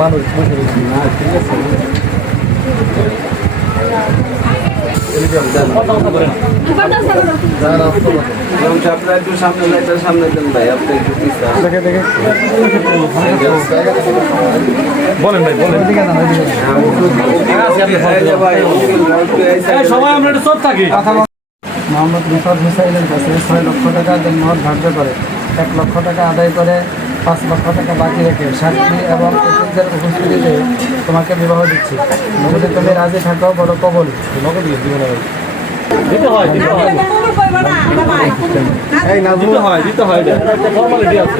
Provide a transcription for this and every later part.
মানুষ বসে রয়েছে না, ঠিক আছে। আপনার একটু সামনে লাইটার সামনে দেন ভাই, আপনি একটু বলেন ভাই, বলেন। সবাই আমরা একটু চোখ থাকি। মোহাম্মদ রিফাত হুসাইনের কাছে 6 লক্ষ টাকা দেনমোহর ধার্য করে 1 লক্ষ টাকা আদায় করে 5 লক্ষ টাকা বাকি রেখে সাক্ষী এবং উকিলদের উপস্থিতিতে তোমাকে বিবাহ দিচ্ছি। যদি তুমি রাজি থাকো বড় কবল। দিতে হয়, দিতে হয়। এই না, দিতে হয়, দিতে হয়। এটা একটা ফর্মালিটি আছে।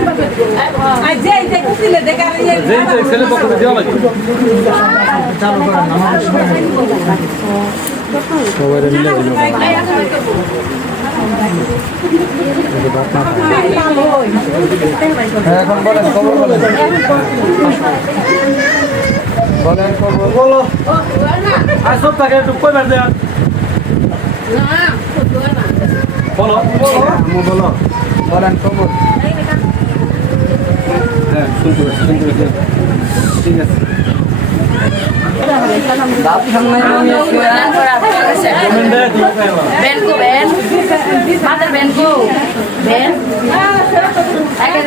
যে ছেলে পক্ষে দেওয়া লাগে। চালু করেন আমাদের সময় নেই। সবাই মিলে হ্যাঁ, এখন বলেন কবল বলেন। বলেন কবল বলো। আর সব টাকা একটু কই বের দেন। বলো, বলো বলেন কবল। হ্যাঁ, শুনতে পাচ্ছি। ঠিক আছে। Ben ko, Ben. Mother Ben ko. Ben. I can